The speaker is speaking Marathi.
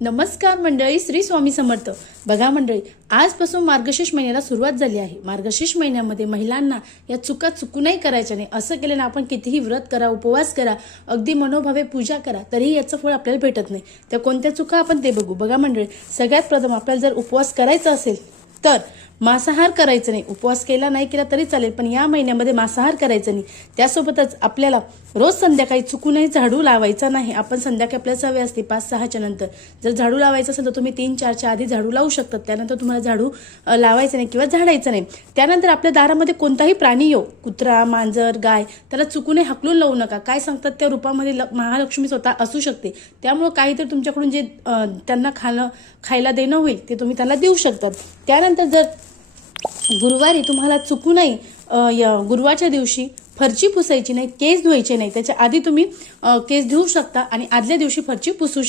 नमस्कार मंडळी, श्री स्वामी समर्थ. बघा मंडळी, आजपासून मार्गशीर्ष महिन्याला सुरुवात झाली आहे. मार्गशीर्ष महिन्यामध्ये महिलांना या चुका चुकूनही करायच्या नाही. असं केलं ना, आपण कितीही व्रत करा, उपवास करा, अगदी मनोभावे पूजा करा, तरीही याचं फळ आपल्याला भेटत नाही. त्या कोणत्या चुका आपण ते बघू. बघा मंडळी, सगळ्यात प्रथम आपल्याला जर उपवास करायचा असेल तर मांसाहार करायचं नाही. उपवास केला नाही केला तरी चालेल, पण या महिन्यामध्ये मांसाहार करायचं नाही. त्यासोबतच आपल्याला रोज संध्याकाळी चुकूनही झाडू लावायचा नाही. आपण संध्याकाळी आपल्याला सवय असते 5-6च्या नंतर जर झाडू लावायचं असेल तर तुम्ही 3-4च्या आधी झाडू लावू शकतात. त्यानंतर तुम्हाला झाडू लावायचं नाही किंवा झाडायचं नाही. त्यानंतर आपल्या दारामध्ये कोणताही प्राणी येऊ, कुत्रा, मांजर, गाय, त्याला चुकूनही हाकलून लावू नका. काय सांगतात त्या रूपामध्ये महालक्ष्मी स्वतः असू शकते. त्यामुळे काहीतरी तुमच्याकडून जे त्यांना खायला देणं होईल ते तुम्ही त्यांना देऊ शकतात. त्यानंतर जर गुरुवारी तुम्हाला चुकूनही गुरुवारच्या दिवशी फरची पुसायची नाही, केस धुवायचे नाही. त्याच्या आधी तुम्ही केस धुवू शकता आणि आदल्या दिवशी फरची पुसू शकता.